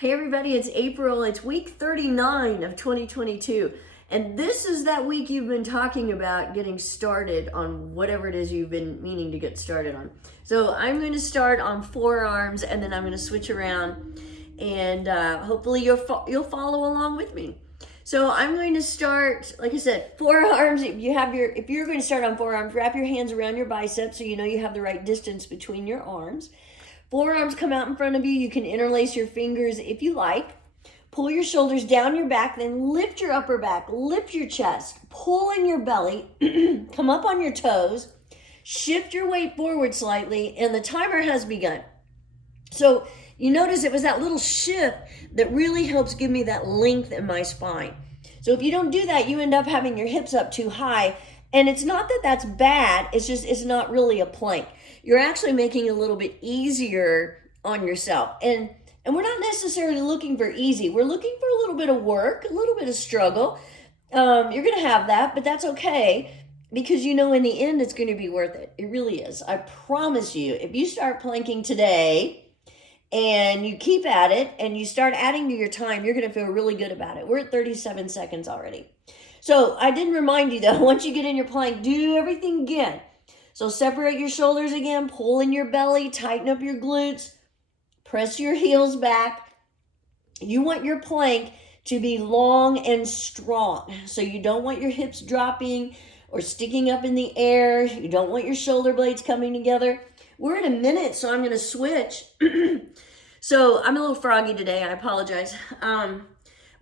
Hey everybody, it's April. It's week 39 of 2022. And this is that week you've been talking about getting started on whatever it is you've been meaning to get started on. So I'm going to start on forearms and then I'm going to switch around and hopefully you'll follow along with me. So I'm going to start, like I said, forearms. If you're going to start on forearms, wrap your hands around your biceps so you know you have the right distance between your arms. Forearms come out in front of you. You can interlace your fingers if you like. Pull your shoulders down your back, then lift your upper back, lift your chest, pull in your belly, come up on your toes, shift your weight forward slightly, and the timer has begun. So you notice it was that little shift that really helps give me that length in my spine. So if you don't do that, you end up having your hips up too high. And it's not that that's bad, it's not really a plank. You're actually making it a little bit easier on yourself. And we're not necessarily looking for easy. We're looking for a little bit of work, a little bit of struggle. You're going to have that, but that's okay because you know in the end it's going to be worth it. It really is. I promise you, if you start planking today and you keep at it and you start adding to your time, you're going to feel really good about it. We're at 37 seconds already. So I didn't remind you though, once you get in your plank, do everything again. So separate your shoulders again, pull in your belly, tighten up your glutes, press your heels back. You want your plank to be long and strong. So you don't want your hips dropping or sticking up in the air. You don't want your shoulder blades coming together. We're at a minute, so I'm going to switch. So I'm a little froggy today. I apologize.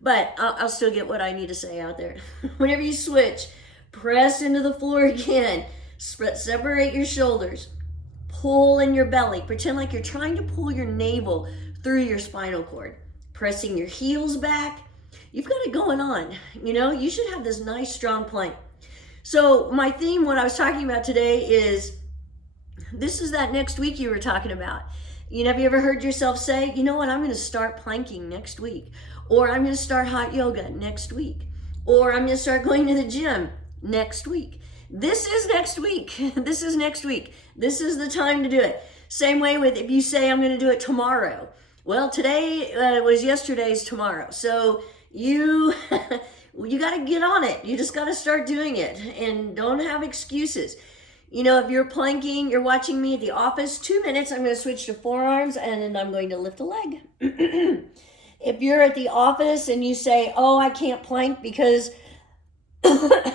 But I'll still get what I need to say out there. Whenever you switch, press into the floor again. Separate your shoulders. Pull in your belly. Pretend like you're trying to pull your navel through your spinal cord. Pressing your heels back. You've got it going on. You know, you should have this nice strong plank. So my theme, what I was talking about today is, this is that next week you were talking about. You know, have you ever heard yourself say, you know what, I'm going to start planking next week. Or I'm going to start hot yoga next week. Or I'm going to start going to the gym next week. This is next week. This is next week. This is the time to do it. Same way with if you say I'm going to do it tomorrow. Well, today was yesterday's tomorrow. So you got to get on it. You just got to start doing it and don't have excuses. You know, if you're planking, you're watching me at the office, 2 minutes, I'm going to switch to forearms and then I'm going to lift a leg. If you're at the office and you say, oh, I can't plank because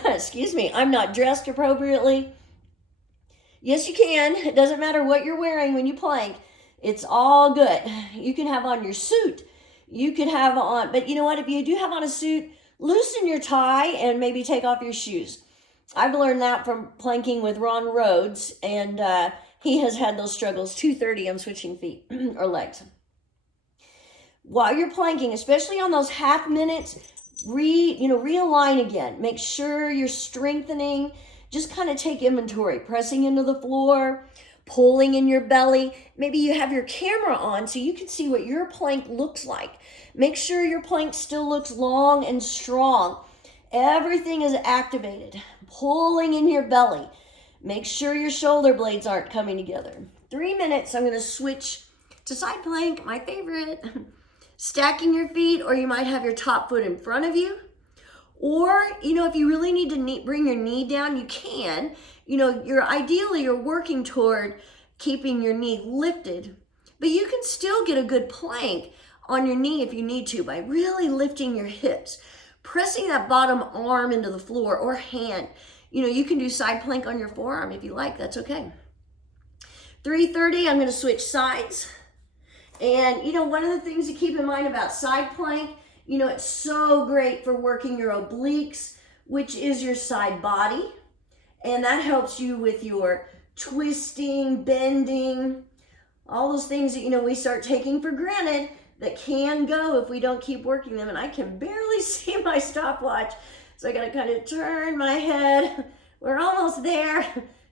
excuse me, I'm not dressed appropriately. Yes, you can. It doesn't matter what you're wearing when you plank. It's all good. You can have on your suit. You could have on, but you know what? If you do have on a suit, loosen your tie and maybe take off your shoes. I've learned that from planking with Ron Rhodes, and he has had those struggles. 2:30, I'm switching feet or legs. While you're planking, especially on those half minutes, realign again. Make sure you're strengthening. Just kind of take inventory, pressing into the floor, pulling in your belly. Maybe you have your camera on so you can see what your plank looks like. Make sure your plank still looks long and strong. Everything is activated. Pulling in your belly. Make sure your shoulder blades aren't coming together. 3 minutes, I'm going to switch to side plank, my favorite. Stacking your feet, or you might have your top foot in front of you. Or, you know, if you really need to bring your knee down, you can. You know, you're working toward keeping your knee lifted, but you can still get a good plank on your knee if you need to by really lifting your hips, pressing that bottom arm into the floor or hand. You know, you can do side plank on your forearm if you like, that's okay. 3:30, I'm going to switch sides. And, you know, one of the things to keep in mind about side plank, you know, it's so great for working your obliques, which is your side body. And that helps you with your twisting, bending, all those things that, you know, we start taking for granted that can go if we don't keep working them. And I can barely see my stopwatch. So I got to kind of turn my head. We're almost there.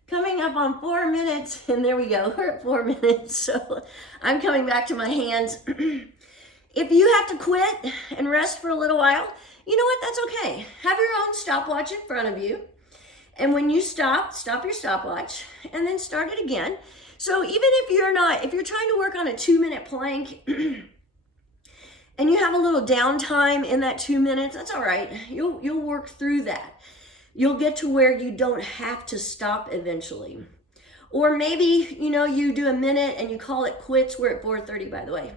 Coming up on 4 minutes, and there we go, we're at 4 minutes, so I'm coming back to my hands. If you have to quit and rest for a little while, you know what, that's okay. Have your own stopwatch in front of you, and when you stop your stopwatch, and then start it again. So even if you're trying to work on a 2-minute plank, and you have a little downtime in that 2 minutes, that's all right. You'll work through that. You'll get to where you don't have to stop eventually. Or maybe, you do a minute and you call it quits. We're at 4:30, by the way.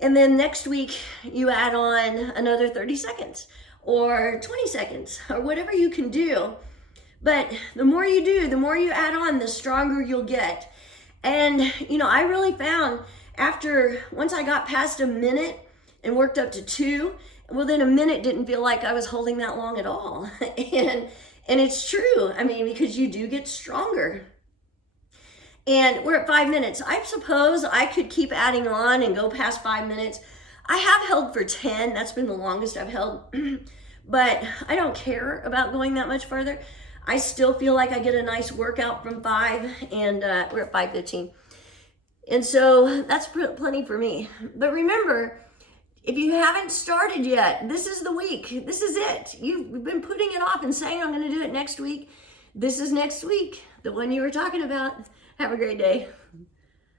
And then next week you add on another 30 seconds or 20 seconds or whatever you can do. But the more you do, the more you add on, the stronger you'll get. And, I really found once I got past a minute and worked up to 2, well, then a minute didn't feel like I was holding that long at all. And it's true. I mean, because you do get stronger. And we're at 5 minutes. I suppose I could keep adding on and go past 5 minutes. I have held for 10. That's been the longest I've held. But I don't care about going that much further. I still feel like I get a nice workout from 5, and we're at 5:15. And so that's plenty for me. But remember, if you haven't started yet, this is the week. This is it. You've been putting it off and saying, I'm going to do it next week. This is next week, the one you were talking about. Have a great day.